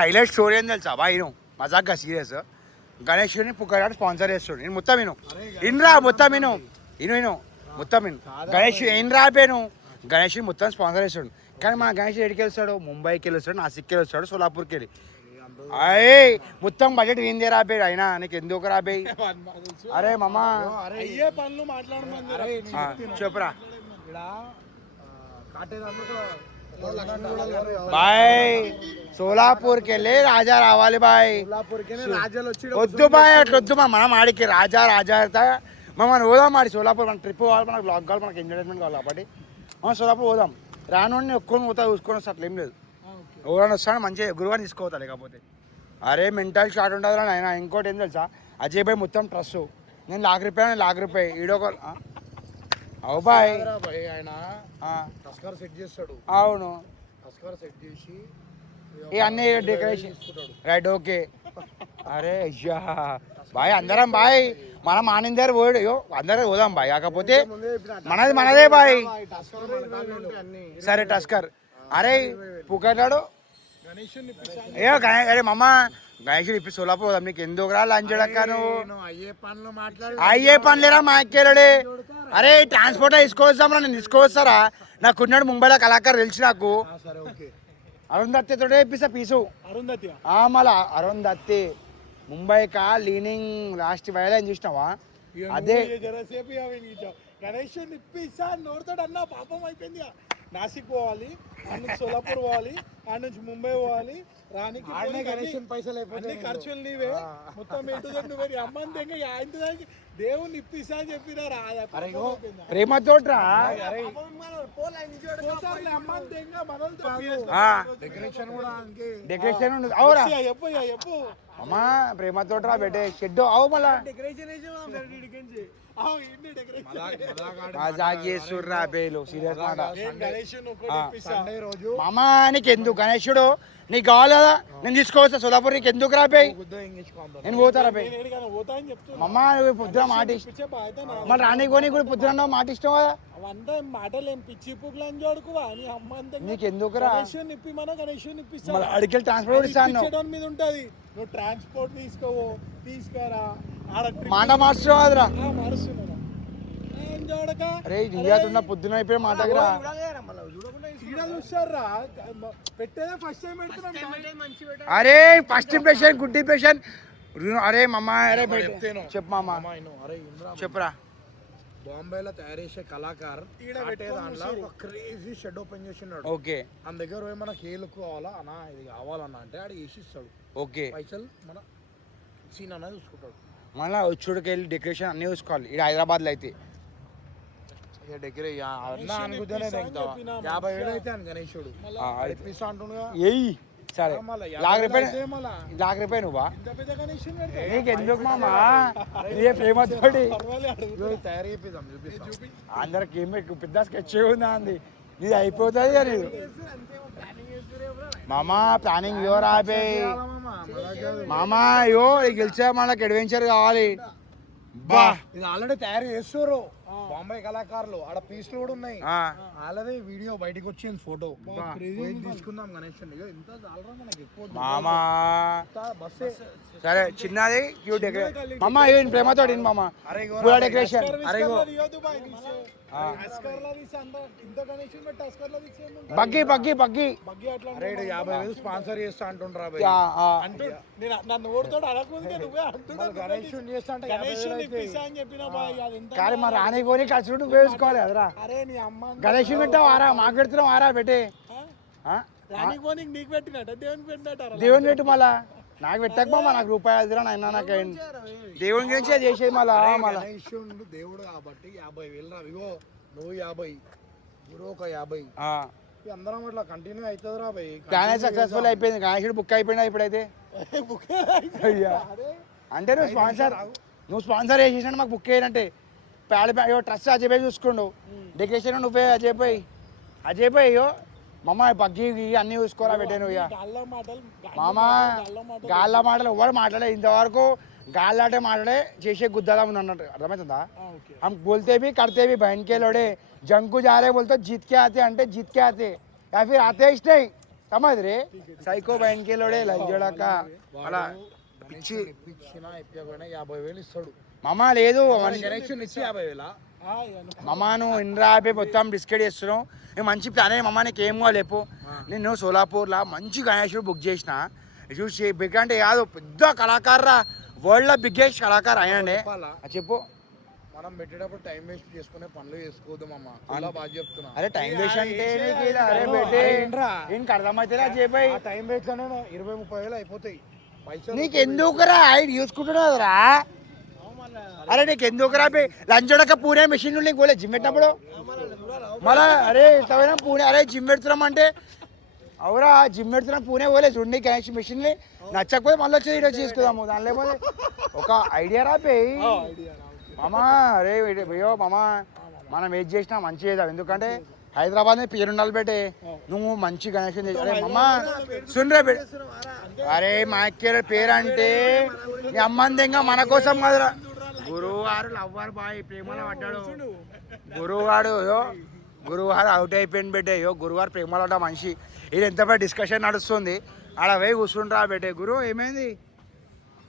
Highlight story ఏం తెలుసా బా ఇను మజాక్గా సీరియస్ గణేష్ని పుక్కడాడు స్పాన్సర్ చేస్తాడు నేను మొత్తం ఇన్రా మొత్తం ఇను మొత్తం గణేష్ ఏం రాపోయాను గణేష్ మొత్తం స్పాన్సర్ చేస్తాడు కానీ మన గణేష్ ఎక్కడికి వెళ్తాడు ముంబైకి వెళ్ళొస్తాడు నాసిక్కి వెళ్ళొస్తాడు సోలాపూర్కి వెళ్ళి అయ్యే మొత్తం బడ్జెట్ ఏంది రాపోయాడు అయినా నీకు ఎందుకు రాపోయి అరే మామా చెప్పురా బాయ్ సోలాపూర్కి వెళ్ళి రాజా రావాలి బాయ్ వద్దు బాయ్ అట్లా వద్దు మనం ఆడికి రాజా మనం పోదాం ఆడి సోలాపూర్ మన ట్రిప్ కావాలి మనకు బ్లాగ్ కావాలి మనకి ఎంటర్టైన్మెంట్ కావాలి కాబట్టి మనం సోలాపూర్ పోదాం రాను ఒక్కొని పోతా చూసుకొని వస్తా అట్లా ఏం లేదు ఎవరైనా వస్తాను మంచిగా గురువాన్ని తీసుకోవతా లేకపోతే అరే మెంటల్ షాట్ ఉంటుంది రా ఆయన ఇంకోటి ఏం తెలుసా అజయ్ భాయ్ మొత్తం ట్రస్ట్ నేను లాక్ రూపాయి ఈడో అవు బాయ్ సెట్ చేస్తాడు అవును సెట్ చేసి అన్నీ డెకరేషన్ రైట్ ఓకే అరే అయ్యా బాయ్ అందరం బాయ్ మనం ఆనందారు పోయాడు అందరం పోదాం బాయ్ కాకపోతే మనదే బాయ్ సరే టస్కర్ అరే పుక్కడాడు అరే మమ్మ గణేషుడు ఇప్పి సోలాపూర్ పోదాం నీకు ఎందుకు రా లంచడక్కను అయ్యే పనులేరా మా ఎక్కేలాడే అరే ట్రాన్స్పోర్ట్ తీసుకోవస్తాం నేను తీసుకోవస్తారా నాకున్నాడు ముంబైలో కళాకారు తెలిసి నాకు అరుంధత్తి తోటే ఇప్పిస్తా పీసు మళ్ళా అరుంధత్తి ముంబై కా లీనింగ్ లాస్ట్ వైలైన్ చూసినావా అదే గణేష్ ఇప్పిస్తా నోడుతాడు అన్న పాపం అయిపోయింది నాసిక్ పోవాలి ఆ నుంచి సోలాపూర్ పోవాలి ఆ నుంచి ముంబై పోవాలి రానికి గణేషన్ పైసలు అయిపోయి ఖర్చులు నీవే మొత్తం నువ్వే అమ్మని తెగ ఆయన దేవుని ఇప్పిస్తా అని చెప్పినారా ప్రేమతోట్రా డెకరేషన్ అవురా చెప్పు అమ్మా ప్రేమతోట్రా బెటే షెడ్ అవు మళ్ళా మామా నీకు ఎందుకు గణేశుడు నీకు కావాలి కదా నేను తీసుకోవచ్చా సోలాపూర్ నీకు ఎందుకు రాబోయ్ నేను పోతా రాబోయ్ మమ్మా నువ్వు పొద్దున మాట మరి రాని కొని కూడా పొద్దున మాట ఇష్టం కదా నీకు ఎందుకు రా అడిగి ట్రాన్స్పోర్ట్ ఇస్తాను మీద ఉంటది నువ్వు ట్రాన్స్పోర్ట్ తీసుకురా మాట మార్చడం కదరా మారుస్తున్నా అరే ఇండియాతున్న పొద్దున అయిపోయి మాట అరే ఫస్ట్ ఇంప్రెషన్ గుడ్ ఇంప్రెషన్ అరే మమ్మ అరే చెప్పు మామ చెప్పురా బాంబేలో తయారు చేసే కళాకారు క్రేజీ షెడ్ ఓపెన్ చేసినాడు ఓకే మన దగ్గర పోయి మనకి ఏ లుక్ కావాలా అన్నా ఇది కావాలన్నా అంటే ఆడ వేసిస్తాడు ఓకే పైసలు మన సీన్ అనేది చూసుకుంటాడు మళ్ళీ వచ్చుడికి వెళ్ళి డెకరేషన్ అన్నీ చూసుకోవాలి ఇక్కడ హైదరాబాద్లో అయితే గణేశుడు సరే లాక్ రిపోయి నువ్వా నీకు ఎందుకు మామా ప్రేమతోటి అందరికి ఏమి పెద్ద స్కెచ్ ఉందా అంది ఇది అయిపోతుంది అని మామా ప్లానింగ్ యో రాబే మామా యో గెలిచా మనకి అడ్వెంచర్ కావాలి బా ఇది ఆల్రెడీ తయారు చేస్తారు బాంబే కళాకారులు ఆడ పీస్లు కూడా ఉన్నాయి ఆల్రెడీ వీడియో బయటకు వచ్చింది ఫోటో తీసుకుందాం గణేష్ మామా సరే చిన్నది క్యూట్ డెకరేషన్ మామా ఏం ప్రేమతో మామా పూల డెకరేషన్ బగ్గి 50,000 స్పాన్సర్ చేస్తా అంటుండ్రా కానీ మరి రాని కొని ఖర్చు వేసుకోవాలి కదరా గణేష్ పెట్టావు ఆరా మాకు పెడుతున్నావు ఆరా పెట్టి దేవుని పెట్టు మళ్ళా నాకు పెట్టక నాకు రూపాయలు అయినా నాకు దేవుని గురించి చేసేది మళ్ళా దేవుడు కాబట్టి 50,000 నువ్వు 50 గురు ఒక 50 అందరం అట్లా కంటిన్యూ అవుతుంది రా భయ్ ప్లాన్ సక్సెస్ఫుల్ అయిపోయింది గణేశుడు బుక్ అయిపోయినా ఇప్పుడైతే అంటే నువ్వు స్పాన్సర్ చేసేసినా మాకు బుక్ అయ్యానంటే ట్రస్ట్ అజయ్ భాయ్ చూసుకోండు డెకరేషన్ నువ్వే అజయ్ భాయ్ అయ్యో మామ బగ్గి అన్నీ చూసుకోరా పెట్టాను ఇక మామ గాళ్ళ మాటలు ఎవరు మాట్లాడే ఇంతవరకు గాళ్ళాటే మాట్లాడే చేసే గుద్దలా ఉంది అన్నట్టు అర్థమవుతుందా हम बोलते भी करते भी बहन के लोड़े जंग को जा रहे बोलते जीत के आते अंटे जीत के आते या फिर आते ही नहीं సమజ్రే సైకో బయన్కేలోడే లజ్జోడక అలా పిచ్చి ఇప్పించినా ఇప్పకపోయినా 50,000 ఇస్తాడు. మామ లేదు కనెక్షన్ ఇచ్చి 50,000. మమ్మాను ఇంద్రా ఆపే మొత్తం డిస్కస్ చేస్తున్నాం. నేను మంచి ప్లాన్ అయ్యి మమ్మ నీకు ఏం కావాలి చెప్పు. నేను సోలాపూర్లో మంచి గణేశుడు బుక్ చేసిన. చూసి బిగ్ అంటే కాదు పెద్ద కళాకారురా, వరల్డ్లో బిగ్గెస్ట్ కళాకారు ఆయనండి. చెప్పు. మనం పెట్టేటప్పుడు టైం వేస్ట్ చేసుకునే పనులు చేసుకోవద్దు మామ. అలా బాగా చెప్తున్నా. అరే టైం వేస్ట్ అంటే అరే పెట్టే ఇంక అర్థమైతే చెప్పాయి. టైం వేస్ట్ అనే 20-30,000 అయిపోతాయి పైసలు. నీకు ఎందుకురా ఆయన చూసుకుంటున్నావురా? అరే నీకు ఎందుకురా లంచోడక పూణే మిషన్ నీకు పోలే జిమ్ పెట్టినప్పుడు మళ్ళా అరే ఇష్టమైన పూణే అరే జిమ్ పెడుతున్నాం అంటే అవురా జిమ్ పెడుతున్నాం పూణే పోలే చూడండి కనెక్షన్ మిషన్ నచ్చకపోతే మళ్ళీ వచ్చి ఈరోజు చేసుకుందాము. దాని లేకపోతే ఒక ఐడియా రాపే మామా. అరే భయో మామా మనం ఏది చేసినా మంచి చేద్దాం. ఎందుకంటే హైదరాబాద్ పేరుండాలి పెట్టే నువ్వు మంచి గణేశం చేసి అరే మమ్మా సున్రే అరే మా పేరు అంటే నీ అమ్మందింగా మన కోసం కదరా. గురువుగారు లవ్వర్ బాయ్ ప్రేమలో పడ్డాడు. గురువుగారు అవుట్ అయిపోయింది పెట్టే. గురువారు ప్రేమలో పడ్డ మనిషి. ఇది ఎంతపై డిస్కషన్ నడుస్తుంది. ఆడ పోయి కూర్చుంటా పెట్టే. గురువు ఏమైంది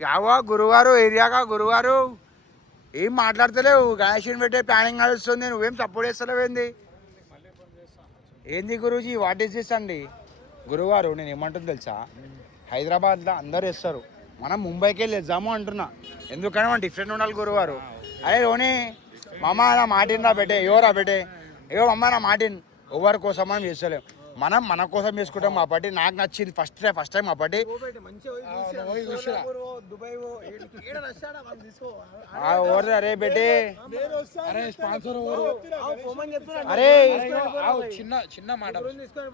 యావా గురువారు ఏరియాగా గురువారు ఏం మాట్లాడతలేవు. గణేషన్ పెట్టే ప్లానింగ్ నడుస్తుంది. నువ్వేం సపోర్ట్ చేస్తలేవు ఏంది గురూజీ వాట్ ఈస్ దిస్ అండి. గురువారు నేను ఏమంటుంది తెలుసా, హైదరాబాద్లో అందరు వేస్తారు, మనం ముంబైకి వెళ్ళి వేద్దాము అంటున్నా. ఎందుకంటే మనం డిఫరెంట్ ఉండాలి గురువారు. అరే రోని మామ నా మాటిన్ రా పెట్టే రా పెట్టే అమ్మ నా మాటిన్ ఎవరి కోసం మనం చేస్తలేము. మనం మన కోసం చేసుకుంటాం. మా పార్టీ నాకు నచ్చింది ఫస్ట్ టైం మా పార్టీ అరే బెటే అరే చిన్న మాట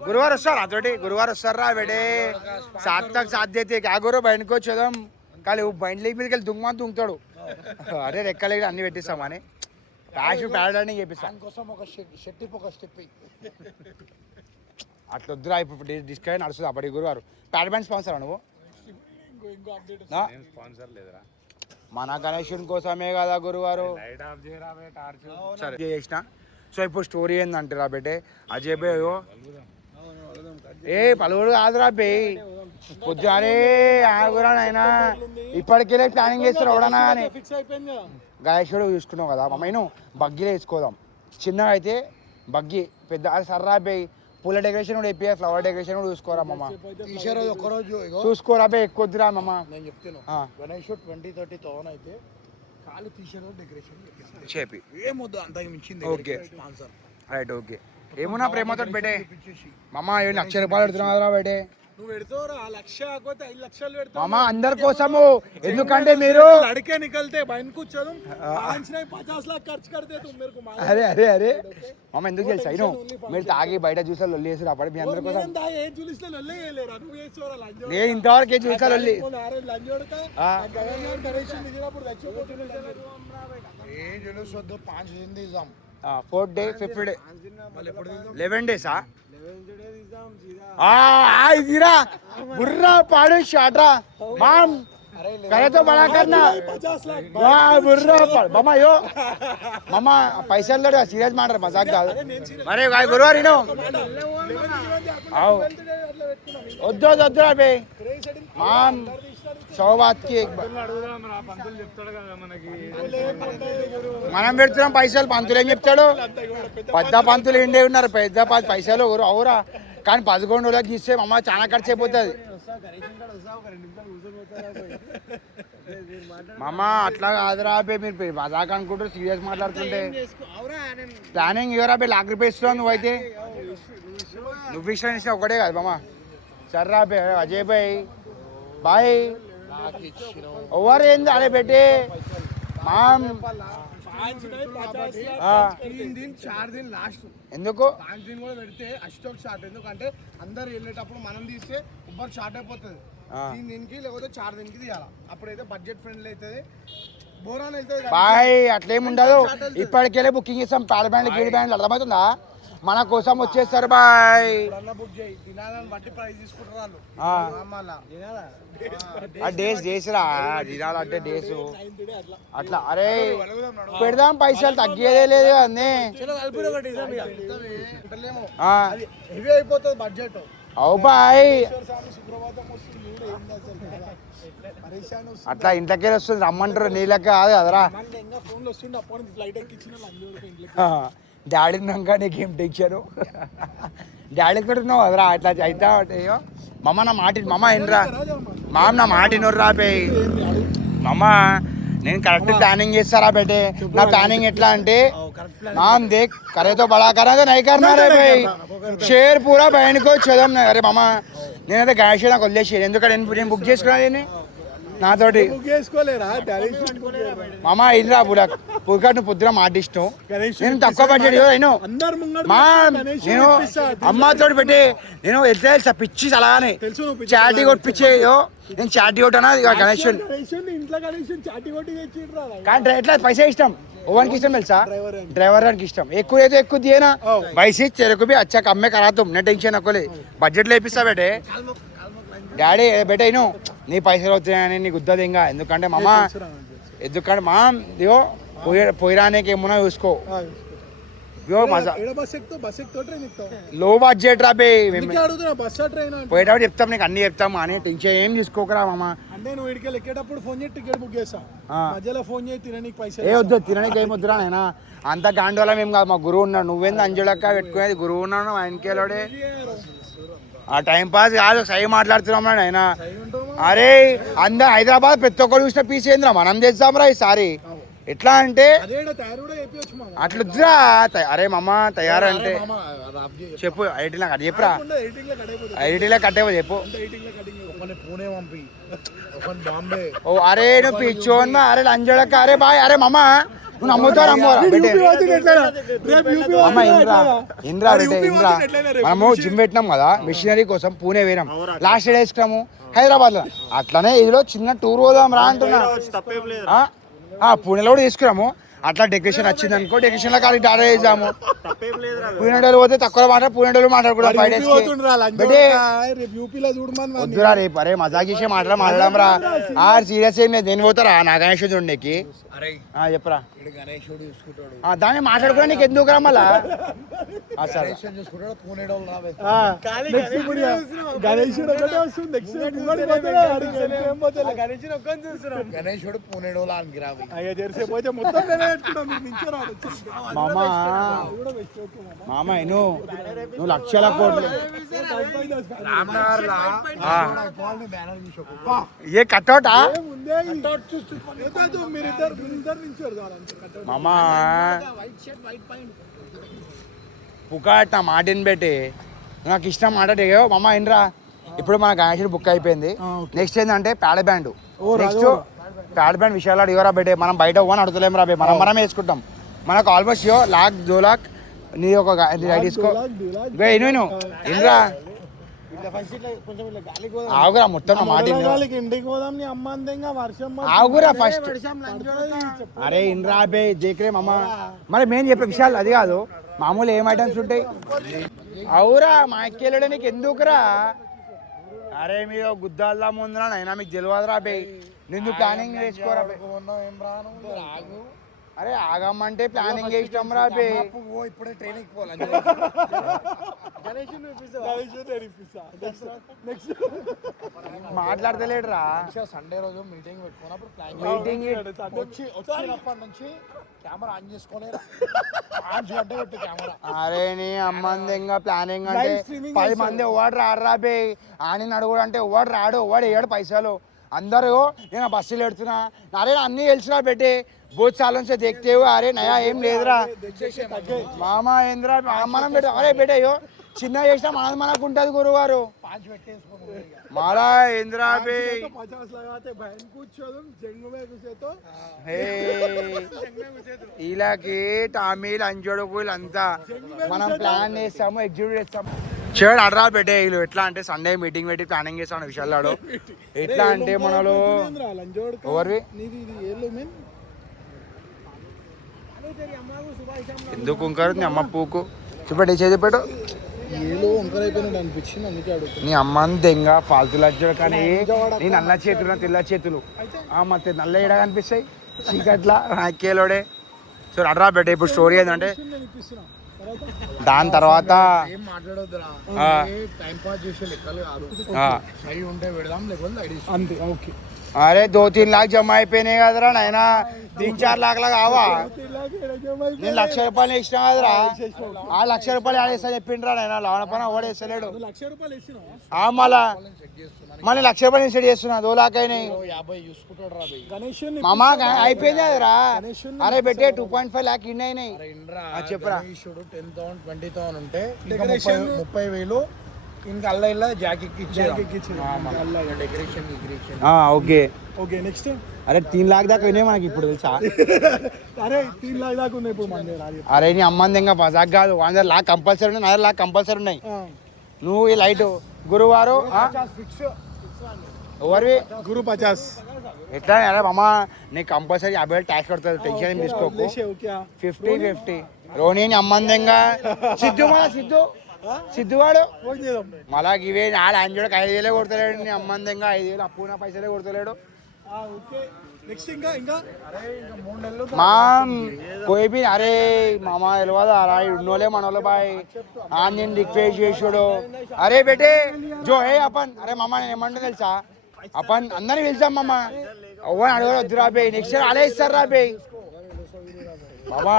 గురువారు వస్తారు అతోటి గురువారు వస్తారా బెటే సాత్ తక్ సాత్ దేతే క్యా గురు బయటకు వచ్చేదాం కానీ బయట లేక మీదకి వెళ్ళి దుంగతాడు. అరే రెక్కలేక అన్ని పెట్టిస్తాం అని ప్యాష్ ప్యాడని చెప్పిస్తాం కోసం ఒక స్టెప్ అట్లా వద్దురా. ఇప్పుడు డిస్కషన్ నడుస్తుంది అప్పటికి గురువారు. ప్యాడ్ బ్యాండ్ స్పాన్సర్ నువ్వు మన గణేషన్ కోసమే కదా గురువారు సరే చేసిన. సో ఇప్పుడు స్టోరీ ఏందంటారా బెటే అజయ్ బే పలువురు కాదురా బే పొద్దునే ఆగురా అయినా ఇప్పటికెళ్ళే ప్లానింగ్ చేస్తారు ఎవడన్నా అని. గణేశుడు చూసుకున్నావు కదా మమ్మీను బగ్గీలో వేసుకోదాం. చిన్నగా అయితే బగ్గి పెద్ద అది సర్రా బే పూల డెకరేషన్ కూడా అయిపోయా ఫ్లవర్ డెకరేషన్ కూడా చూసుకోరా మమ్మ. చూసుకోరా బే ఎక్కువద్దురా మమ్మ. నేను చెప్తాను గణేష్ 20-30,000 అయితే కాలు టీషర్ట్ డెకరేషన్ చెప్పి ఏమొద్దు అంత మించింది. ఓకే రైట్ ఓకే ఏమున్నా ప్రేమతో పెట్టే మమ్మ 1,00,000 రూపాయలు పెడుతున్నా కదరా బయటే నువ్వు పెడతావురా 1,00,000 కాకపోతే 5,00,000 పెడతావు మామ అందరి కోసము. ఎందుకంటే మీరు लड़के निकलते बहन को चलो 5 नहीं 50 लाख खर्च कर दे तुम मेरे को मार. అరే అరే అరే మామ ఎందుకు తెలుసా అయినో మీరు తాగి బయట చూసారు లొల్లి వేసారు అప్పటి మీ అందరి కోసం. నేను ఏ జూలిస్ లో లొల్లి వేయలేరా నువ్వు వేసోరా లంజో. నేను ఇంతవరకు ఏం చూసా లొల్లి లంజోడక గవర్నమెంట్ కరెక్షన్ దిగినప్పుడు చచ్చిపోతున్నాడు. ఏ జులుస్ వద్దు 5 दिन తీద్దాం. 4th day 5th day 11 days ఇదిరా బుర్రా పాడు షాట్రా మామ్ करे तो बड़ा करना 50 लाख బుర్రా మామ యో మామ పైసలు లేడు సీరియస్ మాట మజాక్ కాదు. మరే గురువారు ఇను వద్దు వద్దు బే మామ్ సౌబాత్కి మనం పెడుతున్నాం పైసలు. పంతులు ఏం చెప్తాడు? పెద్ద పంతులు ఇండే ఉన్నారు పెద్ద పైసలు అవురా కానీ 11 రోజులకు ఇస్తే అమ్మ చాలా ఖర్చు అయిపోతుంది మామ. అట్లా కాదురా బే మీరు మజాక్ అనుకుంటారు సీరియస్ మాట్లాడుతుంటే. ప్లానింగ్ ఎవరా బే లాక్ రిపేస్తున్నావు నువ్వైతే నువ్వు ఇష్టం ఒకటే కాదు మామ. సర్రా బే అజయ్ భాయ్ బాయ్ ఓవర్ ఏంది అరే బెట్టే మామ్ 3 दिन 4 दिन లాస్ట్ ఎందుకు 5 दिन కూడా పెడితే అష్టోక్ షాట్. ఎందుకంటే అందరు వెళ్ళేటప్పుడు మనం తీస్తే ఉబ్బర్ షార్ట్ అయిపోతుంది. 3 दिन కి లేకపోతే 4 दिन కి తీయాలి. అప్పుడైతే బడ్జెట్ ఫ్రెండ్లీ అవుతుంది. బోరాన్ వెళ్తుంది బాయ్ అట్లేం ఉండదు. ఇప్పటికెళ్ళి బుకింగ్ చేస్తాం ప్యాడ్ బ్యాండ్ గీడ్ బ్యాండ్ అర్థమవుతుందా మన కోసం వచ్చేస్తారు బాయ్. బుక్ చేయి దినాలను బట్టి ప్రైస్ తీసుకుంటారు వాళ్ళు. డేస్ రా దినాలంటే డేస్ అట్లా. అరే పెడదాం పైసలు తగ్గేదే లేదు అన్నీ హెవీ అయిపోతుంది బడ్జెట్. అవు బాయ్ స్వామి సుప్రభాతం వస్తుంది చూడు, ఏంది అసలు బాధ. పరేషాన్ వస్తుంది. అట్లా ఇంట్లోకి వస్తుంది రమ్మంటారు నీళ్ళకి కాదు కదరా. మళ్ళీ ఇంకా ఫోన్లో వస్తుండే అప్పటి నుంచి ఫ్లైట్ ఎక్కించిన లంజోడికి ఇంట్లోకి. డాడీ ఉన్నాక నీకేం టెన్షన్ డాడీ కూడా ఉన్నావు కదరా అట్లా అయితే అయ్యో మమ్మ నా మాట మమ్మ ఏంట్రా మామ నా మాట వినోర్రా బే మమ్మ నేను కరెక్ట్ ప్లానింగ్ చేస్తారా బేటే నా ప్లానింగ్ ఎట్లా అంటే మాम देख करे तो बड़ा करा तो नहीं करना रे भाई షేర్ పూరా బయటకు చదవం అరే మామ నేనైతే గాయష్ నాకు వదిలేసి ఎందుకంటే నేను బుక్ చేసుకున్నా నాతోటి బుక్ చేసుకోలేరా మామ ఇల్రా పూరా పూరకా నువ్వు పొద్దున మాట ఇష్టం నేను తక్కువ బడ్జెట్ అయినో అందరు ముంగడు మా నేను అమ్మతో పెట్టి నేను ఎట్లా తెలుసా పిచ్చి అలానే తెలుసు నువ్వు చాటీ కొట్టించేయో నేను చాటీ కొట్టానా ఇక గణేష్ ఇంట్లో కనెక్షన్ చాటి కొట్టి తెచ్చిర్రా. కానీ ఎట్లా పైసా ఇష్టం ఓవన్కి ఇష్టం తెలుసా డ్రైవర్ గారికి ఇష్టం ఎక్కువ అయితే ఎక్కువ దియేనా వయసు చెరకు भी अच्छा कम में करा तुम ने टेंशन నకోలే బడ్జెట్ లో ఇప్పిస్తా బేటే డాడీ బేటే ఇను నీ పైసలు అవుతున్నాయని నీకు గుద్దది ఇంకా ఎందుకంటే మామ ఎందుకంటే మా దిగో పోయిరానికి ఏమన్నా చూసుకో దిగో మజా బస్ ఎక్కుతావు బస్ ఎక్కుతావు ట్రైన్ ఎక్కుతావు లో బడ్జెట్ రా బే అడుగుతున్నా బస్ ట్రైన్ పోయేటప్పుడు చెప్తాం నీకు అన్ని చెప్తాం అని టెన్షన్ ఏం తీసుకోకరా మామ అంటే నువ్వు ఇడికి ఎక్కేటప్పుడు ఫోన్ చేసి టికెట్ బుక్ చేస్తా మధ్యలో ఫోన్ చేసి తిననీకి పైసలు ఏ వద్దు తినడానికి ఏం వద్దురా నేనా అంత గాండోళం ఏం కాదు మా గురువు ఉన్నాడు నువ్వేంది అంజులక్క పెట్టుకునేది గురువు ఉన్నాడు మా ఇంకేలోడే ఆ టైం పాస్ కాదు సై మాట్లాడుతున్నాం ఆయన అరే అందరు హైదరాబాద్ ప్రతి ఒక్కరు చూసిన పీస్ ఏంద్రా మనం చేద్దాంరా ఈసారి ఎట్లా అంటే అట్లా వద్దురా అరే మామ తయారంటే చెప్పు ఐటీలో కట్ చెప్పురా ఐటీలో కట్టేవో చెప్పు పూణే పంపి బాంబే ఓ అరే నువ్వు పిచ్చోన్నా అరే లంజోడక్క అరే బాయ్ అరే మామ నువ్వు నమ్ముతావు నమ్మరా అమ్మ ఇంద్రా బేటే ఇంద్రా మనము జిమ్ పెట్టినాం కదా మిషనరీ కోసం పూణే వేరాం లాస్ట్ డే వేసుకున్నాము హైదరాబాద్ లో అట్లానే ఇదిలో చిన్న టూర్ పోదాం రా అంటున్నా పూణేలో కూడా తీసుకురాము అట్లా డెకరేషన్ వచ్చింది అనుకో డెకరేషన్ లో కాడికి డాటా చేద్దాము పూణేడోళ్ళు పోతే తక్కువ మాట పూణేడోళ్ళు మాట్లాడుకుంటాం 5 days వద్దురా రేపు అరే మజాక్ చేసే మాట్లాడడం రా సీరియస్ ఏం లేదు నేను పోతారా నా గణేష్ చూడడానికి చెప్పరా దాన్ని మాట్లాడుకున్నా నీకు ఎందుకు రా మళ్ళా సరే గణేశుడు పూణేడోలానికి రావి మామా మామ నువ్వు లక్షల కోట్లు ఏ కట్టౌటా మామా పుకాట మాటిని పెట్టి నాకు ఇష్టం మాట మామ ఏంట్రా ఇప్పుడు మన గణేశుడు బుక్ అయిపోయింది నెక్స్ట్ ఏంటంటే pad band next pad band విషయాలు అడిగారా బేటే మనం బయట ఓన్ అడుగుతలేం రా మనం మనం వేసుకుంటాం మనకు ఆల్మోస్ట్ 1,00,000 2,00,000 నీ ఒక తీసుకో నేను ఏంట్రా ఆగురా మొత్తం మాట ఆగురా ఫస్ట్ అరే ఇంద్రా బే దేకరే మామ మరి మేము చెప్పే విషయాలు అది కాదు మామూలు ఏం ఐటమ్స్ ఉంటాయి అవురా మా ఎక్కేళ్ళ నీకు ఎందుకురా అరే మీరు గుద్దాల్లా ముందురా అయినా మీకు తెలియదురా బే నిన్ను ప్లానింగ్ చేసుకోరా బే అరే ఆగమ్మంటే ప్లానింగ్ చేస్తాం రా బే ఇప్పుడే ట్రైనింగ్ పోవాలి మాట్లాడతలేడురా సండే రోజు మీటింగ్ పెట్టుకున్నప్పుడు మీటింగ్ వచ్చినప్పటి నుంచి కెమెరా ఆన్ చేసుకోలేదు 5 గంటలు పెట్టు కెమెరా అరే నీ అమ్మందింగా ప్లానింగ్ అంటే 10 మంది ఎవడు రాడురా బే అని అడుగుడు అంటే ఎవడు రాడు ఎవడు వేయడు పైసలు అందరూ నేను బస్సులు పెడుతున్నా అరే అన్నీ తెలిసినా పెట్టి बहुत सालों से देखते हुए अरे नया ఏం లేదురా మామ ఏంద్రా మనం పెట్ట అరే పెట్టేయో చిన్న చేసినా మనకు ఉంటుంది గురువారు మాలా ఏంద్రా బే వీళ్ళకి టామీలు అంజోడు వీళ్ళంతా మనం ప్లాన్ చేస్తాము ఎగ్జిక్యూట్ చేస్తాము చూడు అడ్రా పెట్టే వీళ్ళు ఎట్లా అంటే సండే మీటింగ్ పెట్టి ప్లానింగ్ చేస్తాను విషయాలు ఎట్లా అంటే మనలో ఎవరివి ఎందుకు ఉంకరు అమ్మ పూకు చూపెట్టి చెప్పాడు నీ అమ్మ దెంగ ఫాల్తు లజ్జలు కానీ నీ నల్ల చేతులు తెల్ల చేతులు ಮತ್ತೆ నల్ల ఎడ కనిపిస్తాయి చీకట్లా నాకేలోడే సో అడ్రా పెట్టే ఇప్పుడు స్టోరీ ఏంటంటే దాని తర్వాత ఏం మాట్లాడొద్దురా ఆ. టైం పాస్ చేసే లెక్కలు కాదు ఆ, సై ఉంటే పెడదాం లేకపోతే లైట్ తీసుకో. అంతే ఓకే అరే 2-3 लाख జమ అయిపోయినాయి కదరా నాయనా 3-4 लाख కావా నేను 1,00,000 రూపాయలు ఇచ్చిన కదరా ఆ 1,00,000 రూపాయలు ఆడేస్తా చెప్పిండ్రా నాయన లోన పైన ఓడేస్తలేడు 1,00,000 రూపాయలు ఇచ్చినావా మళ్ళా సెట్ చేస్తున్నా మళ్ళీ 1,00,000 రూపాయలు సెట్ చేస్తున్నా 2 लाख అయినాయి 50 చూసుకుంటాడు రా భయ్ గణేష్ మామా అయిపోయింది కదరా అరే పెట్టే 2.5 लाख ఇన్ని అయినాయి అరే ఇంద్రా చెప్పురా. గణేశుడు 10,000 20,000 ఉంటే ఇంకా 30,000 ఇంకా అల్ల ఇల్ల jacket decoration okay okay next అరే 3 लाख దాకా అయినాయి మనకి ఇప్పుడు తెలుసా అరే 3 लाख దాకా ఉన్నాయి ఇప్పుడు మన దగ్గర అది. అరే నీ అమ్మంది ఇంకా మజాక్ కాదు 100 लाख కంపల్సరీ ఉన్నాయి 100 लाख కంపల్సరీ ఉన్నాయి ఆ, నువ్వు ఈ లైట్ గురువారు ఫిక్స్ ఎవరివి గురు 50 ఎట్లా అరే మామ నీకు కంపల్సరీ 50 ట్యాక్స్ కడుతుంది టెన్షన్ ఏం తీసుకోకు లేచే ఓకే 50 రోణిని అమ్మందంగా సిద్ధు మన సిద్ధువాడు ఫోన్ చేద్దాం మళ్ళా ఇవే ఆడ ఆయన చూడక 5,000 కొడతలేడు నీ అమ్మందంగా 5,000 అప్పున పైసలే కొడతలేడు ఓకే నెక్స్ట్ ఇంకా ఇంకా అరే ఇంకా 3 నెలలు మామ్ కోయి బి అరే మామ తెలియదు అలా ఉన్నోలే మనోళ్ళ బాయ్ ఆ నేను రిక్వెస్ట్ చేసుడు అరే బేటే జో హే అపన్ అరే మామ నేను ఏమంటా తెలుసా అపన్ అందరిని పిలిచాం మామ అవ్వని అడగడు వద్దు రాబే నెక్స్ట్ ఇయర్ అలా ఇస్తారు రాబే బాబా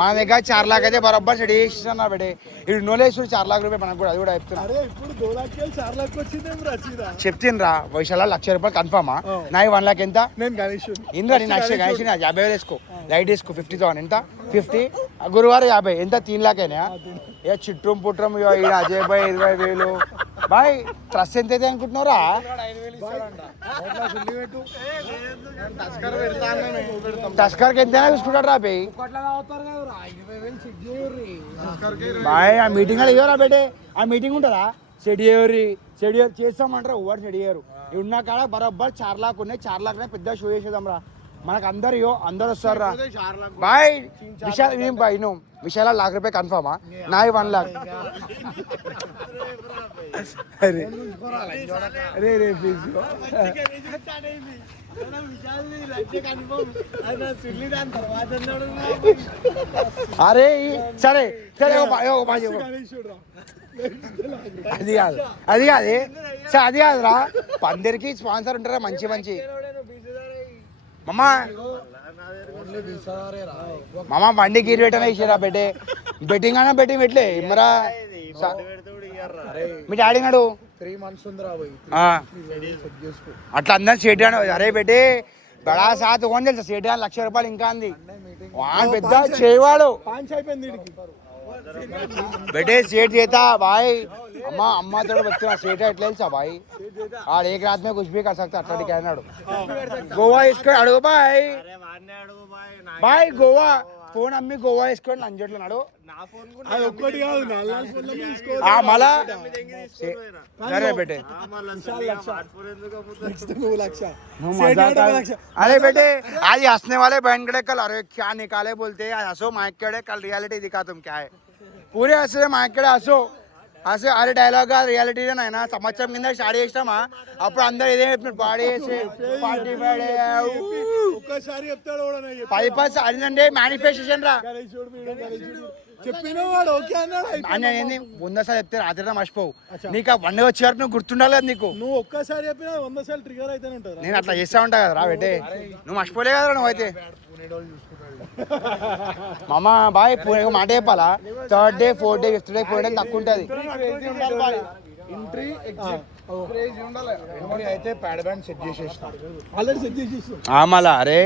మా దగ్గర 4 लाख అయితే బరబ్బర్ సెట్ చేసినా బేటే ఇడు నోలేసుడు 4 लाख రూపాయలు మనకు కూడా అది కూడా చెప్తున్నా అరే ఇప్పుడు 2 लाख 4 लाख వచ్చిందేం రసీదా చెప్తిన్రా వైశాల 1,00,000 రూపాయలు కన్ఫర్మా నా 1 लाख ఎంత నేను గణేష్ ఇంద్ర నేను అక్షయ్ గణేష్ 50,000 వేసుకో లైట్ వేసుకో 50,000 ఎంత 50 గురువారం 50 ఎంత 3 लाख అయినా ఏ చిట్రం పుట్రం ఇక ఈడ అజయ్ బాయ్ 20,000 బాయ్ ట్రస్ట్ ఎంత అయితే అనుకుంటున్నారా 5,000 ఇస్తాడంట నోట్ల సుల్లి పెట్టు టస్కర్ పెడతాను నేను పెడతాం టస్కర్కి ఎంతైనా చూసుకుంటాడు రా బాయ్ కొట్లా తాగుతారు కదా 5,000 చెక్ చేయర్రి టస్కర్కి బాయ్ ఆ మీటింగ్ అలా ఇవ్వరా బేటే ఆ మీటింగ్ ఉంటుందా సెట్ చేయరు చేస్తామంటారా ఎవరు సెట్ చేయరు ఉన్న కాడ బరబ్బర్ 4 लाख ఉన్నాయి 4 लाख పెద్ద షో చేసేద్దాం రా మనకు అందరు వస్తారు రా 4 लाख బాయ్ విశాల్ ఏం బాయ్ నువ్వు విశాల 1 लाख రూపాయలు కన్ఫర్మా నాయి 1 लाख అరే అరే రే ప్లీజ్ అరే సరే సరే ఓ బాయ్ గణేష్ చూడరా అది కాదు సార్ అది కాదురా పందిరికి స్పాన్సర్ ఉంటారా మంచి మామ ఓన్లీ వీసారే రా మామ బండికి 20 అనే ఇచ్చారా బెట్టే బెట్టింగ్ అన్నా బెట్టింగ్ పెట్టలే మరా మీ డాడీ నాడు 3 months ఉందిరా భయ్ చెక్ చేసుకో అట్లా అందరు సేట్ అరే బెట్టే బడా సాత్ ఓన్ తెలుసా సేట్ 1,00,000 రూపాయలు ఇంకా అంది వాన్ పెద్ద చేయవాడు పాంచ్ అయిపోయింది వీడికి बेटे सेठ देता भाई अम्मा थोड़ा बच्चे सेठ है एट्ला भाई और एक रात में कुछ भी कर सकता अट्ला कहनाడు गोवा इसको अड़गो भाई भाई गोवा फोन अम्मी गोवा इसको నంజట్లో నాడు అది ఒక్కటి కాదు 4 लाख ఫోన్లో తీసుకో ఆ మళ్ళా సరే बेटे నెక్స్ట్ 2 లక్ష अरे बेटे आज हंसने वाले बहन कड़े कल अरे क्या निकाले बोलते हैं हंसो माइक कड़े कल रियलिटी दिखा तुम क्या है पूरे हंसे माइक कड़े हंसो हंसे अरे डायलॉग रियलिटी ना సంవత్సరం కింద స్టార్ట్ చేసినామా అప్పుడు అందరు ఇదే పాడి పార్టీ పాడే ఒక్కసారి చెప్తాడు కూడా నాకు 10% అడినంటే మేనిఫెస్టేషన్ రా గణేష్ చూడు వీడు గణేష్ చూడు చెప్పిన వాడు ఓకే అన్నాడు అన్న ఏంది 100 సార్లు చెప్తే రాత్రి మర్చిపోవు నీకు ఆ పండుగ వచ్చే వరకు నువ్వు గుర్తుండాలి కదా నీకు నువ్వు ఒక్కసారి చెప్పినా 100 సార్లు ట్రిగర్ అయితేనే ఉంటారు నేను అట్లా చేస్తా ఉంటా కదా రా బేటే నువ్వు మర్చిపోలే కదా నువ్వైతే పూణేడోళ్ళు చూసుకుంటాడు మామ బాయ్ ఒక మాట చెప్పాలా 3rd day 4th day 5th day కూడా తక్కువ ఉంటుంది ఎంట్రీ ఎగ్జిట్ క్రేజీ ఉండాలి ఎంట్రీ అయితే ప్యాడ్ బ్యాండ్ సెట్ చేసేస్తా ఆల్రెడీ సెట్ చేసి మళ్ళా అరే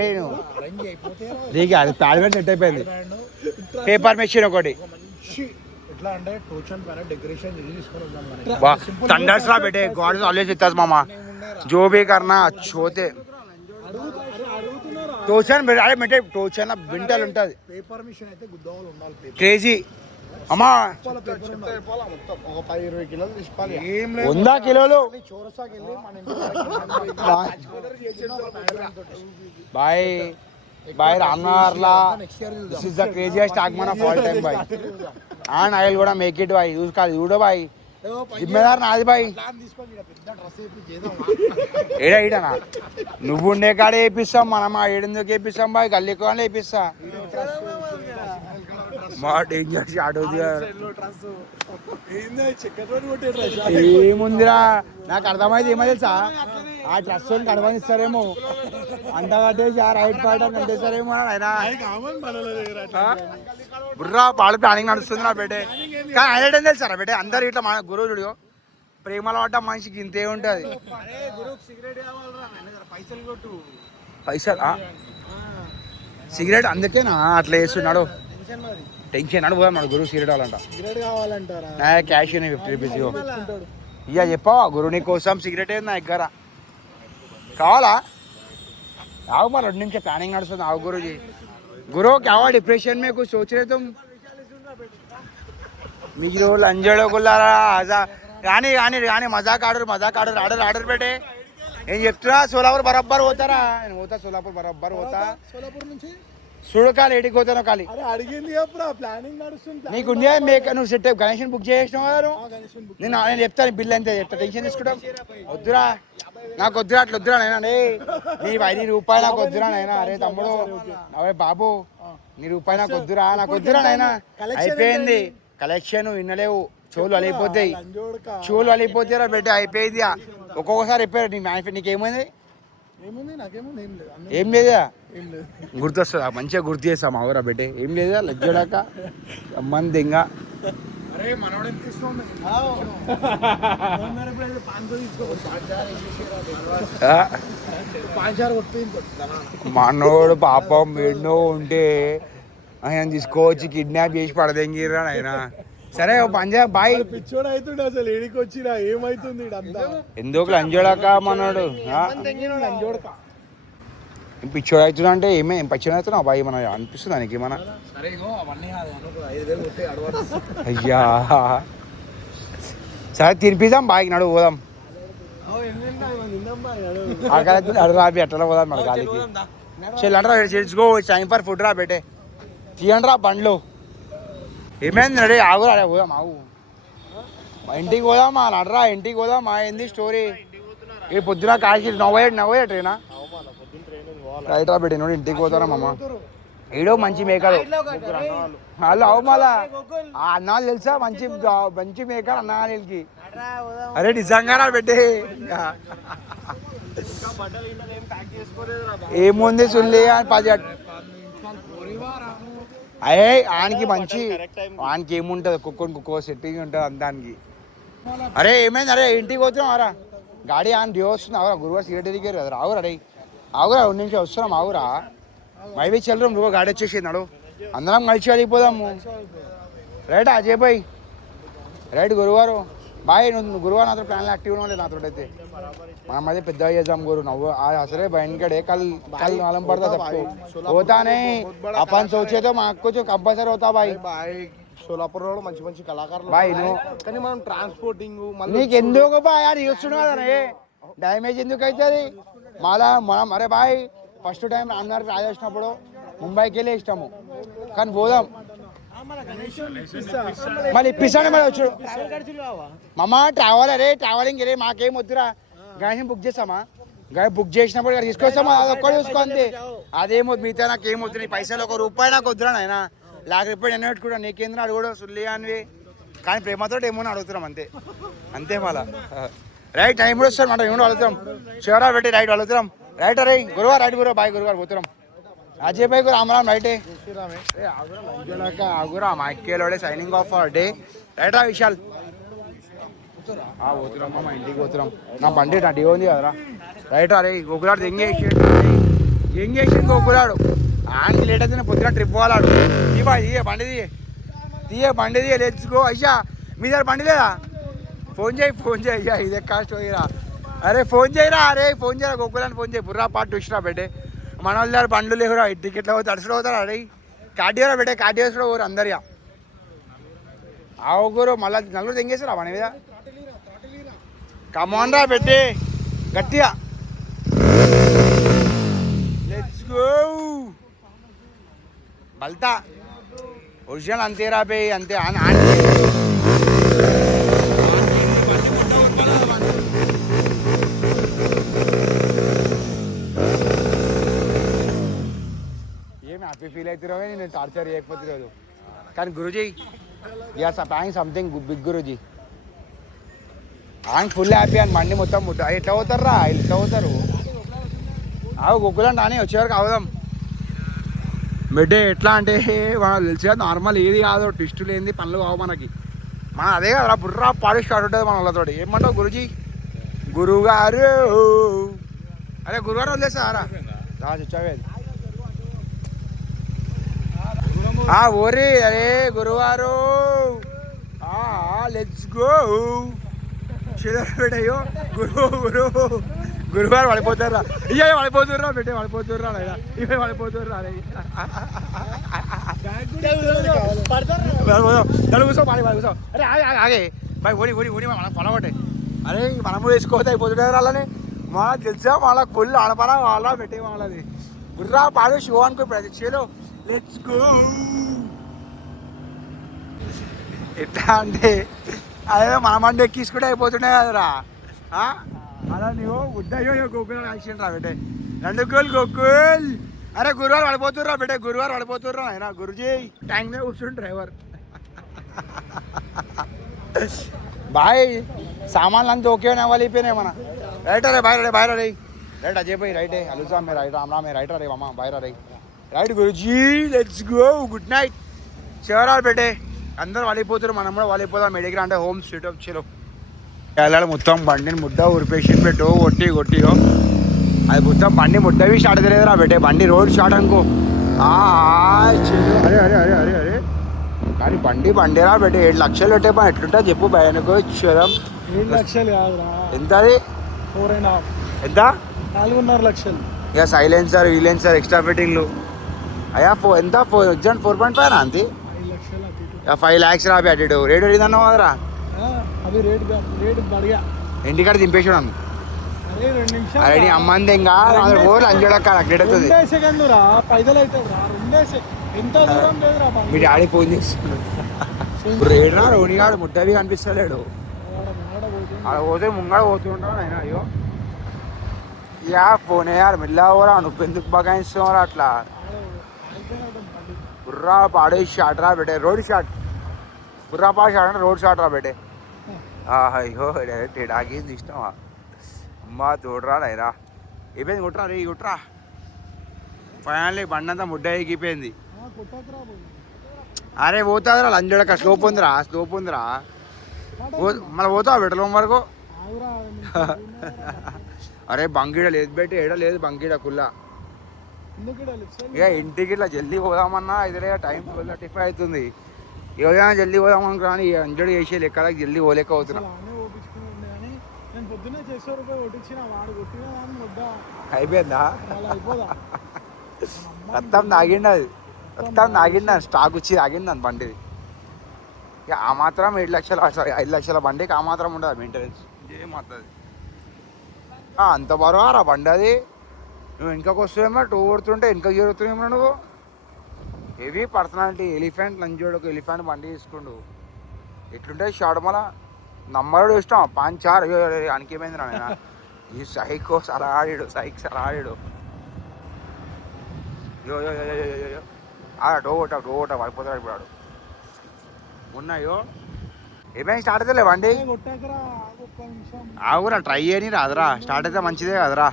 అరేంజ్ అయిపోతే నీకు అది ప్యాడ్ సెట్ అయిపోయింది పేపర్ మెషిన్ ఒకటి మంచి ఎట్లా అంటే టోచన్ పైన డెకరేషన్ తీసుకొని వద్దాం మనం బా థండర్స్ రా బేटे god is always with us मामा जो भी करना अच्छे होते అడుగుతున్నారా టోచన్ అరే బేटे టోచన్ వింటల్ ఉంటది పేపర్ మిషన్ అయితే గుద్దవాళ్ళు ఉండాలి పేపర్ క్రేజీ అమ్మా మొత్తం ఒక 10-20 కిలోలు తీసుకోవాలి ఏం 100 కిలోలు చోరసాకి వెళ్ళి మన ఇంటి బాయ్ బాయ్ రామ్నగర్లా next year this is the craziest ఆగమన్ ఆఫ్ ఆల్ టైమ్ బాయ్ అండ్ ఐ విల్ కూడా మేక్ ఇట్ బాయ్ యూజ్ కాదు చూడు బాయ్ జిమ్మేదార్ నాది బాయ్ తీసుకొని పెద్ద డ్రెస్ వేసి చేద్దాం ఏడనా నువ్వు ఉండే కాడ వేపిస్తాం మనం ఆ 700 వేపిస్తాం బాయ్ గల్లీ కాడ వేపిస్తా మా డేంజర్ షాట్ అవుతుంది ఏంది చెక్కతోటి కొట్టే డ్రెస్ ఏముందిరా నాకు అర్థమైంది ఏమో తెలుసా ఆ డ్రెస్ కడవనిస్తారేమో అంత కట్టేసి ఆ రైట్ పాయింట్ అని కట్టేస్తారేమో ఆయన కామన్ మనల దగ్గర బుర్రా పాడు ప్లానింగ్ నడుస్తుంది నా బేటే కానీ హైలైట్ ఏం తెలుసారా బేటే అందరు ఇట్లా మన గురువు చూడు ప్రేమలో పడ్డ మనిషికి ఇంతే ఉంటుంది పైసలు సిగరెట్ అందుకేనా అట్లా వేస్తున్నాడు టెన్షన్ అడు పోదాం గురువు సిగరెట్ కావాలంట కావాలంటారా క్యాష్ 50 రూపీస్ ఇక చెప్పావా గురువు నీ కోసం సిగరెట్ ఏంది నా దగ్గర కావాలా ఆవు మరి 2 నిమిషం ప్లానింగ్ నడుస్తుంది ఆవు గురుజీ गुरु क्या हुआ डिप्रेशन में कुछ सोच रहे तुम మీరు లంజడో గుల్లారా కానీ కానీ కానీ మజాక్ ఆర్డర్ ఆర్డర్ పెట్టే ఏం చెప్తున్నా సోలాపూర్ బరబ్బర్ పోతారా నేను పోతా సోలాపూర్ బరబ్బర్ పోతా సోలాపూర్ నుంచి చూడకాలి ఎడికి పోతాను కాలి అరే అడిగింది అప్పుడు ప్లానింగ్ నడుస్తుంది నీకు నువ్వు సెట్ గణేషన్ బుక్ చేసినావు కదా నేను చెప్తాను బిల్ అంతే చెప్తా టెన్షన్ తీసుకుంటాం వద్దురా నాకు వద్దురా అట్లా వద్దురా నైనా నీ 5 రూపాయలు నాకు వద్దురా నైనా అరే తమ్ముడు అవే బాబు నీ రూపాయి నాకు వద్దురా నైనా అయిపోయింది కలెక్షన్ వినలేవు చెవులు అలిగిపోతారా బిడ్డ అయిపోయింది ఒక్కొక్కసారి అయిపోయారు నీకేమైంది ఏం లేదా గుర్తొస్తుందా మంచిగా గుర్తు చేస్తా మా ఊరా బిడ్డ ఏం లేదా లజ్జడాక మంది ఇంకా మనోడు పాపం ఎన్నో ఉంటే ఆయన తీసుకోవచ్చి కిడ్నాప్ చేసి పడదెంగిరా ఆయన సరే పంజాబ్ బాయ్ పిచ్చోడు అవుతుండే అసలు ఏడికి వచ్చినా ఏమైతుంది ఎందుకు లంజోడాక మనోడు పిచ్చోడు అవుతున్నా అంటే ఏం పచ్చడి అవుతున్నావు బాయ్ మన అనిపిస్తుంది దానికి మన అయ్యా సరే తినిపిద్దాం బాయ్ నడు పోదాం అడు రాబి ఎట్లా పోదాం మన గాలికి చెల్లంటారా చేసుకో టైం ఫర్ ఫుడ్ రా బెటే తీయండి రా బండ్లు ఏమైంది రెడీ ఆగురా అడే పోదాం ఆగు ఇంటికి పోదామా నడరా ఇంటికి పోదామా ఏంది స్టోరీ ఏ పొద్దున కాశీ నవ్వే ట్రైనా రైట్ రా పెట్టి నోడు ఇంటికి పోతారా మామ ఏడో మంచి మేకలు వాళ్ళు అవు మళ్ళా ఆ అన్నాళ్ళు తెలుసా మంచి మేకలు అన్నకి అరే నిజంగా రా పెట్టే ఏముంది సుల్లి అని 10 అయ్యే ఆనికి మంచి ఆనికి ఏముంటుంది కుక్కో సెట్టింగ్ ఉంటుంది అందానికి అరే ఏమైంది అరే ఇంటికి పోతున్నాం రా గాడి ఆయన డ్యూ వస్తుంది అవరా గురువారు సిగరెట్ దిగారు కదా రావురా రే ఆగురా 2 నిమిషం వస్తున్నాం ఆగురా మైవీ చల్లరం నువ్వు గాడి వచ్చేసినాడు అందరం కలిసి వెళ్ళిపోదాము రైట్ అజయ్ భాయ్ రైట్ గురువారు బాయ్ నువ్వు గురువారు నాతో ప్లాన్లో యాక్టివ్ ఉండలేదు నాతో అయితే మనం అదే పెద్దగా చేద్దాం గురు నవ్వు అసలే భయంకడే కల్ నాలం పడతా सबको होता नहीं अपन सोचे तो माँ को जो कंपल्सरी होता भाई సోలాపూర్ లో మంచి కళాకారులు भाई కానీ మనం ట్రాన్స్పోర్టింగ్ నీకు ఎందుకు బా యార్ చూస్తున్నావు కదా డ్యామేజ్ ఎందుకు అవుతుంది మనం అరే బాయ్ ఫస్ట్ టైం రామ్నగర్ రాజు వచ్చినప్పుడు ముంబైకి వెళ్ళి ఇష్టము కానీ పోదాం మళ్ళీ ఇప్పిస్తాను మళ్ళీ వచ్చాడు మమ్మ ట్రావెల్ అరే ట్రావెలింగ్ అరే మాకేం వద్దురా గాయని బుక్ చేస్తామా గాయ బుక్ చేసినప్పుడు ఇక్కడ తీసుకొస్తామా అది ఒక్కడే చూసుకో అంతే అదేమో మిగతా నాకు ఏం వద్దు నీ పైసలు 1 రూపాయి నాకు వద్దురా నాయన ₹1,00,000 ఎన్నో పెట్టుకుంటా నీకేంద్ర అడుగుడు సుల్లి అనివి కానీ ప్రేమతో ఏమో అడుగుతున్నాం అంతే మళ్ళా రైట్ టైం కూడా వస్తాం మాట ఏమో అడుగుతాం చివరా పెట్టి రైట్ అడుగుతాం రైట్ అరే గురువారు రైట్ గురువు బాయ్ గురువారు పోతున్నాం అజయ్ భాయ్ రామ్ రైటే ఆగురా మా ఎక్కేలోడే signing off for day right రా విశాల్ పోతున్నాం మా ఇంటికి పోతున్నాం నా బండి నా డే ఉంది కదరా రైట్ అరే గోకులాడు ఏం చేసి గోకులాడు ఆనికి లేట్ అయితే పొద్దున ట్రిప్ పోవాలాడు తీయ బండి తీయ లెట్స్ గో అయ్యా మీ దగ్గర బండి లేదా ఫోన్ చేయి అయ్యా ఇదే కాస్ట్ పోయిరా అరే ఫోన్ చేయరా గోకులాన్ని ఫోన్ చేయి బుర్రా పాటు ఇచ్చినా పెట్టే మన వాళ్ళ దగ్గర బండ్లు లేవురా టికెట్లో పోతే అడుసుడు అవుతారా అరే కార్డియోరా పెట్టే కార్డియోస్ కూడా ఊరు అందరియా ఆవుగురు మళ్ళీ నలుగురు తెంగేసారా మన మీద కమాన్ రా పెట్టి గట్టిగా లెట్స్ గో బల్తా ఒరిజినల్ అంతేరా బే అంతే ఏమి హ్యాపీ ఫీల్ అవుతున్నావు నేను టార్చర్ చేయకపోతే రోజు కానీ Guruji ya planning something big Guruji ఆయన ఫుల్ హ్యాపీ అని మండి మొత్తం ముట్ట ఎట్లా పోతారు రా ఎట్లా పోతారు అవి గొగ్గులని రాని వచ్చేవరకు అవుదాం బిడ్డే ఎట్లా అంటే మనం తెలిసి నార్మల్ ఏది కాదు ట్విస్ట్ లేనిది పనులు కావు మనకి మన అదే కదా బుర్రా పాడి స్టార్ట్ ఉంటుంది మన వాళ్ళతో ఏమంటావు గురుజీ గురువుగారు అరే గురువారు వదిలేసారా చచ్చావేది ఓరి అరే గురువారు లెట్స్ గో పెట్టయ్యో గురువారు పడిపోతారా ఇయ్య పడిపోతుర్రా పెట్టే పడిపోతుర్రా ఇవే పడిపోతుర్రా కూర్చో పాడి కూర్చో అరే ఆగే బాయ్ ఓడి ఓడి ఓడి మనం పొలగొట్టే అరే మనము వేసుకోతే అయిపోతుంటారు అలానే మన తెలుసా వాళ్ళ ఫుల్ ఆడపడా వాళ్ళ పెట్టే వాళ్ళది గుర్రా పాడు షో అనుకో చేలో లెట్స్ గో ఎట్లా అంటే అదే మన మండి ఎక్కించుకుంటే అయిపోతుండే కదరా అలా నువ్వు ఉద్దయ్యో గోకుల్ యాక్సిడెంట్ రా బెటే రెండు గోకుల్ అరే గురువారు పడిపోతుర్రా బెటే గురువారు పడిపోతుర్రా ఆయన గురుజీ ట్యాంక్ మీద కూర్చుండు డ్రైవర్ బాయ్ సామాన్లు అంతా ఓకే వాళ్ళు అయిపోయినాయి మన రైట్ రే బాయ్ రే రైట్ అజయ్ భాయ్ రైటే అలుసా మే రైట్ రామ్ రామ్ రైట్ రే మామ బాయ్ రే రైట్ గురుజీ లెట్స్ గో గుడ్ నైట్ చివరాలు బెటే అందరూ వాళ్ళిపోతారు మనం కూడా వాళ్ళిపోతాం మెడిగ్రా అంటే హోమ్ స్ట్రీట్ ఆఫ్ చెలో వెళ్ళాలి మొత్తం బండిని ముద్ద ఉరిపేసి పెట్టు కొట్టియో అది మొత్తం బండి ముద్దవి స్టార్ట్ అవుతలేదురా బెట్టే బండి రోడ్ స్టార్ట్ అనుకో అరే అరే అరే అరే అరే కానీ బండిరా బెట్టే 7 లక్షలు పెట్టే పని ఎట్లుంటా చెప్పు భయానికో క్షరం 7 లక్షలు కాదురా ఎంత అది 4.5 ఎంత 4.5 లక్షలు ఇక సైలెన్సర్ వీలెన్సర్ ఎక్స్ట్రా ఫిట్టింగ్లు అయ్యా ఎంత 4.5 నా అంతే 5 lakhs రా అటు రేటు అడిగిందన్నావు కదరా అది రేటు బడిగా ఇంటికాడ దింపేసాడు అరే 2 నిమిషాలు అరే నీ అమ్మంది ఇంకా ఓరు అంజడక్క అక్కడ అవుతుంది 2 సెకండ్లు రా పైదలు అవుతుంది రా 2 ఎంత దూరం లేదురా మీ డాడీ ఫోన్ చేస్తున్నాడు రేడురా రోనిగాడు ముద్దవి కనిపిస్తలేడు అక్కడ పోతే ముంగడ పోతుంటాడు ఆయన అయ్యో యా ఫోనే యారు మిల్లా పోరా నువ్వు ఎందుకు బగాయిస్తున్నావు అట్లా బుర్రా పాడే షాట్ రా బెటే రోడ్ షాట్ బుర్రా పాడే షాట్ అంటే రోడ్ షాట్ రా బెటే అయ్యో ఆగింది ఇష్టమా అమ్మా తోడరా నైరా అయిపోయింది కొట్టరా రే కొట్టరా ఫైనల్లీ బండి అంతా ముడ్డ ఎగిపోయింది అరే పోతుందిరా లంజడక స్లోప్ ఉందిరా మళ్ళీ పోతావా పెట్రోల్ వరకు అరే బంగిడ లేదు బెట్టి ఏడ లేదు బంగిడ కుల్లా ఇక ఇంటికి ఇట్లా జల్దీ పోదామన్నా ఇదే టైం 12:35 అవుతుంది ఏదైనా జల్దీ పోదామనుకో కానీ అంజడు చేసే లెక్కలకి జల్దీ పోలేక అవుతున్నా అయిపోయిందా మొత్తం తాగింది స్టాక్ వచ్చి తాగింది బండిది ఇక ఆ మాత్రం 7 లక్షల 5 లక్షల బండికి ఆ మాత్రం ఉండదు మెయింటెనెన్స్ ఏమవుతుంది అంత బరువారా బండి అది నువ్వు వెనుకకు వస్తుందేమో టూ కొడుతుంటే వెనుక జరుగుతుందేమో నువ్వు హెవీ పర్సనాలిటీ ఎలిఫెంట్ లంజోడుకు ఎలిఫెంట్ బండి తీసుకుండు ఎట్లుంటుంది షార్ట్ మళ్ళా నమ్మడు ఇష్టం 5-4 అనికేమైంది నాయన ఈ సైకో సలాడాడు యో డో ఓట పడిపోతాడు ఇప్పుడు వాడు ఉన్నాయో ఏమైనా స్టార్ట్ అయితే బండి ఆగురా ట్రై చేయని రాదురా స్టార్ట్ అయితే మంచిదే కదరా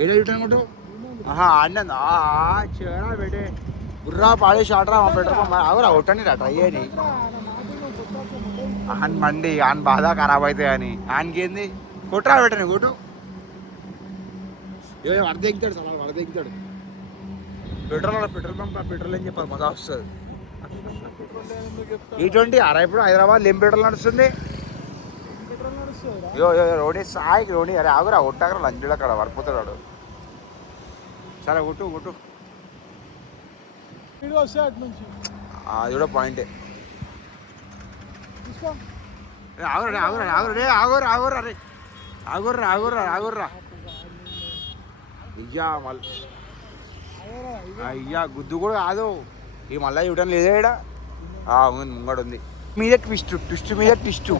ఏదో రిటర్న్ కొట్టు ఆడినా చేయరా బెటే బుర్రా పాడే షార్ట్ రా మా పెట్రోల్ ఆగురా కొట్టండి రా ట్రై చేయని ఆన్ మండి ఆన్ బాధ ఖరాబ్ అవుతాయి అని ఆన్కేంది కొట్టరా పెట్టని కొట్టు వరదెక్కుతాడు చాలా వరదెక్కుతాడు పెట్రోల్ పంప్ పెట్రోల్ అని చెప్పాలి మజా వస్తుంది E20 అరా ఇప్పుడు హైదరాబాద్ ఏం పెట్రోల్ నడుస్తుంది రోడి సాయి రోడి అరే ఆగురా కొట్టాకరా లంచుడు అక్కడ పడిపోతాడు సరే కొట్టు అది కూడా పాయింటే ఆగుర్రా అయ్యా గుద్దు కూడా కాదు ఈ మళ్ళీ ఇవ్వడం లేదేడా ముంగడు ఉంది మీద ట్విస్ట్ మీద ట్విస్ట్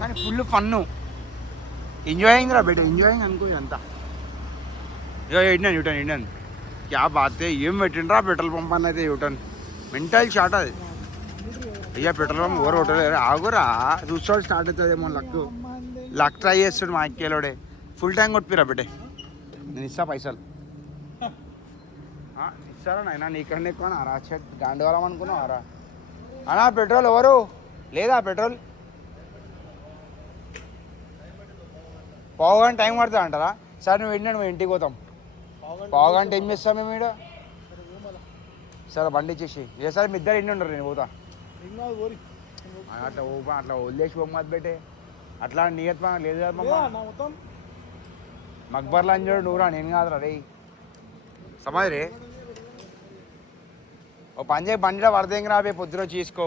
కానీ ఫుల్ ఫన్ను ఎంజాయ్ అయిందిరా బెట ఎంజాయ్ అయింది అనుకో ఇదంతా ఇండియన్ క్యా బాతే ఏం పెట్టిండ్రా పెట్రోల్ పంప్ అని అయితే యూటర్న్ మెంటల్ షాట్ అది. అయ్యా పెట్రోల్ పంప్ ఓవర్ కొట్టలేదు, ఆగురా చూస్తాడు స్టార్ట్ అవుతుందేమో. లక్ ట్రై చేస్తాడు మా ఎక్కేలోడే. ఫుల్ ట్యాంక్ కొట్టిరా బిడ్డే, నేను ఇస్తా పైసలు. ఇస్తారా నాయనా, నీకన్నా ఎక్కువ రా చెట్ గాండి వాళ్ళం అనుకున్నావారా అన్నా? పెట్రోల్ ఎవరు లేదా? పెట్రోల్ పావుగంట టైం పడుతుంది అంటారా? సార్ నువ్వు వెళ్ళినా నువ్వు ఇంటికి పోతాం. పావుగంట ఏం చేస్తాం మేము ఇక్కడ? సరే బండి ఇచ్చేసి ఏ సార్ మీ ఇద్దరు ఇండి ఉండరు, నేను పోతా. అట్లా అట్లా వదిలేసి బొమ్మది పెట్టే, అట్లా నియత్ లేదు కదా. మక్బర్లా అని చూడు నువ్వురా, నేను కాదురా రే సమాధి రే. ఓ పని చేయి, బండిలో పడదేంగి రాబే, పొద్దున చేసుకో.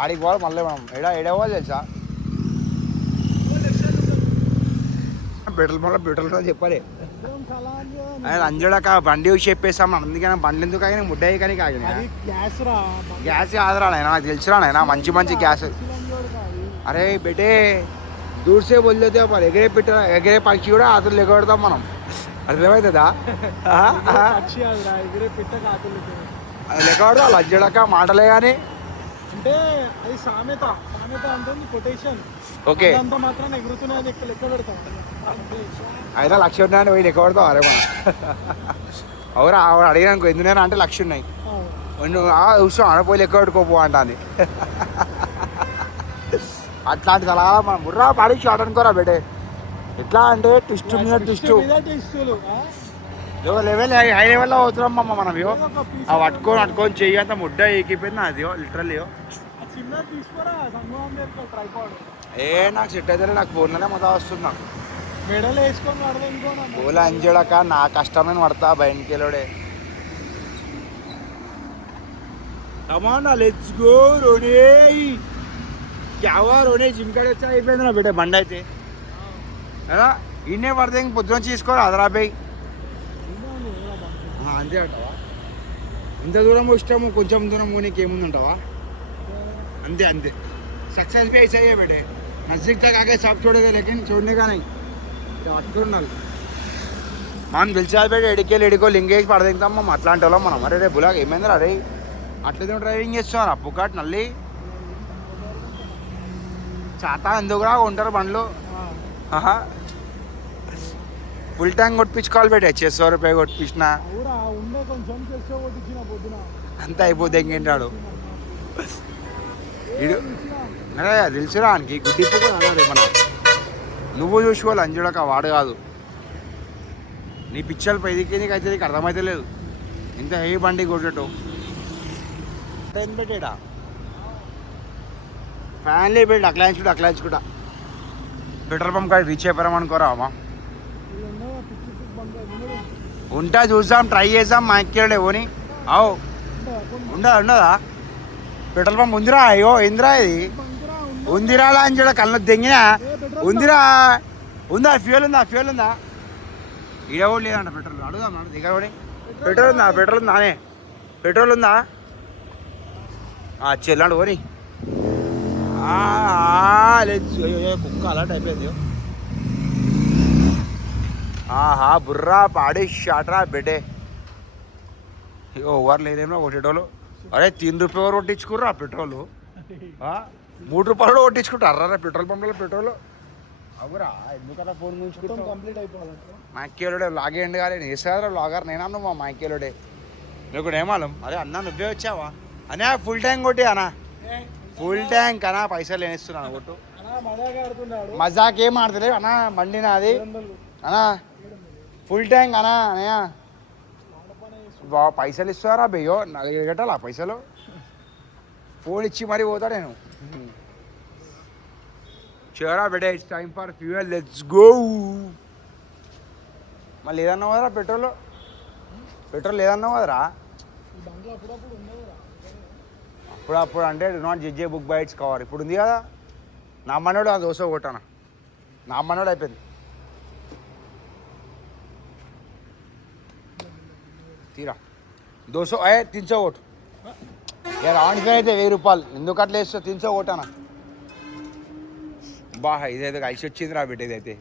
ఆడికి పోవాలి మళ్ళీ మనం. ఎడవాలి తెలుసా? పెట్రోల్ పంప్లో పెట్రోల్ చెప్పాలి. అంజడాక బండి వచ్చి చెప్పేస్తాం, అందుకని బండి ఎందుకు ఆగిన ముడ్డ కానీ ఆగిన గ్యాస్ కాదురా నాయన, నాకు తెలుసురా నాయన మంచి మంచి గ్యాస్. అరే బెటే దూర్సే బోల్తే ఎగిరే పెట్ట ఎగిరే పక్షి కూడా ఆతులు ఎగబడతాం మనం, అర్థమవుతుందా? అది లెక్కబడతా లంజడాక మాటలే కానీ అంటే అది సామెత. సామెత అంటే కొటేషన్. ఓకే మాత్రం ఎగురుతున్నది లెక్క పెడతాం. అయినా 1,00,000 ఉన్నాయని పోయి లెక్క పడతావు. అరే మనం అవురా అడిగినానుకో ఎందుకైనా అంటే 1,00,000 ఉన్నాయి, నువ్వు చూస్తావు ఆడపోయి లెక్క పెట్టుకోపో అంటాను. అట్లాంటిది అలా మనం బుర్రా పాడి షార్ట్ అనుకోరా బెటే. ఎట్లా అంటే ట్విస్ట్ మీద ట్విస్ట్ లెవెల్ హై లెవెల్లో అవుతున్నాం మమ్మ మనం. ఆ పట్టుకొని చెయ్యి అంతా ముడ్డ ఎక్కిపోయింది అది లిటరల్లీ. ఏ నాకు సెట్ అయితే నాకు ఫోన్లోనే మొదలు వస్తుంది. నాకు పూల అంజడక నా కష్టమైన పడతా బయటకెళ్ళోడే. కమాన్ లెట్స్ గో రోడే. క్యావా రోడే జిమ్ కాడ వచ్చి అయిపోయింది నా బిడ్డ బండి అయితే. ఇన్నే పడితే ఇంక పొద్దున చేసుకోవాలి అదరాబాయి. అంతే అంటావా? ఇంత దూరం ఇష్టము కొంచెం దూరం నీకు ఏముంది అంటావా? అంతే అంతే सक्सेस भी ऐसा ही है बेटे, नजदीक तक आके सब छोड़ेगा लेकिन छोड़ने का नहीं. అట్లుండాలి మనం పిలిచాలి బేట. ఎడికెళ్ళి ఎడికో లింగేసి పడదింటాం మనం అట్లాంటి వాళ్ళం మనం. అరే రే బులాగా ఏమైందిరా అరే అట్లయితే డ్రైవింగ్ చేస్తాను పుకాట్ నల్లి చాతా ఎందుకురా ఉంటారు బండ్లు. ఫుల్ ట్యాంక్ కొట్టించుకోవాలి బేట. 600 రూపాయలు కొట్టించిన అంతా అయిపోతే ఇంకేంటాడు ఇడు. అరే తెలుసురా ఆయనకి గుడ్డిప్పు కూడా అన్నాడు మన. నువ్వు చూసుకోవాలి అంజుడక వాడు కాదు. నీ పిచ్చలు పైదికి నీకు అయితే నీకు అర్థమైతే లేదు. ఇంత హెవీ బండి కొట్టేటు ఎంత పెట్టేడా ఫ్యాన్లీ పెట్టి అక్లాయించుకుంటా పెట్రోల్ పంప్ కాడ రీచ్ అయిపోయామనుకోరా అమ్మా. ఉంటా చూసాం ట్రై చేసాం మా ఎక్కేడే పోని. అవు ఉండదా పెట్రోల్ పంప్ ఉందిరా? అయ్యో ఇందిరా ఇది ఉందిరా అని చూడ కళ్ళు దెంగినా ఉందిరా. ఉందా ఫ్యూయల్ ఉందా? ఇడవో లేదంట పెట్రోల్. అడుగుదాం దగ్గర పడి పెట్రోల్ ఉందా? చెల్లాడు పోని. కుక్క అలాంటి అయిపోయింది. ఆహా బుర్రా పాడి షాట్రా బెటే. ఓవర్ లేదేమో కొట్టేటోళ్ళు. అరే 3 రూపాయలు కొట్టించుకుర్రా పెట్రోలు, 3 రూపాయలు కొట్టించుకుంటారు. అర్రా పెట్రోల్ పంప్లో పెట్రోల్ అవురా. ఎందుకలా ఫోన్ నుంచి కంప్లీట్ అయిపోవాలి. మా ఎక్కేలోడే లాగేయండి కానీ వేసారా లాగర్ నేనన్నా మా ఎక్కేలోడే. నీకు ఏమాలం? అరే అన్నా నువ్వే వచ్చావా అనే? ఫుల్ ట్యాంక్ కొట్టి అనా, ఫుల్ ట్యాంక్ అనా. పైసలు వేస్తున్నాను కొట్టు. మజాక్ ఏం ఆడతలే అన్నా, బండి నాది అనా. ఫుల్ ట్యాంక్ అనా అనయా. పైసలు ఇస్తారా బయ్యో నాకు కట్టాలా పైసలు? ఫోన్ ఇచ్చి మరీ పోతా నేను. చూరా బెటే it's time for fuel, let's go. మళ్ళీ ఏదన్నావు కదరా పెట్రోల్ లేదన్నావు కదరా? అప్పుడు అంటే do not judge a book by its cover. ఇప్పుడు ఉంది కదా నా మనోడు, అది దోశ కొట్టాను నా మనోడు అయిపోయింది. తీరా 200 300 కొట్టు. రౌండ్ ఫేర్ అయితే 1000 రూపాయలు. ఎందుకు అట్లా వేస్తా? 300 కొట్టానా బా. ఇదైతే కలిసి వచ్చింది రా బిడ్డ. ఇదైతే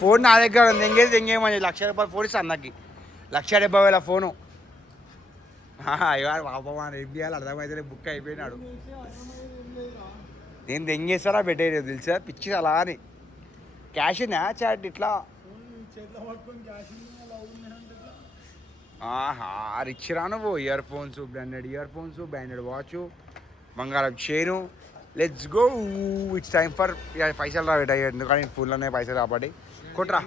ఫోన్ నా దగ్గర ఉంది, ఎంగేమని 1,00,000 రూపాయలు ఫోన్ ఇస్తాను నాకు, 1,70,000 ఫోను. ఇవాళ పాపం ఏం చేయాలి అర్థమైతే బుక్ అయిపోయినాడు. నేను దెంగేస్తాడా పెట్టేది తెలుసా, పిచ్చి అలా అని. క్యాష్ ఉందా చాట్ ఇట్లా? చేతిలో పట్టుకొని క్యాష్ రిచ్ రా నువ్వు. ఇయర్ ఫోన్స్, బ్రాండెడ్ వాచ్, బంగారం chain. Let's go. It's time for పైసలు రా, ఎందుకంటే ఫోన్లోనే పైసలు కాబట్టి కొట్రా.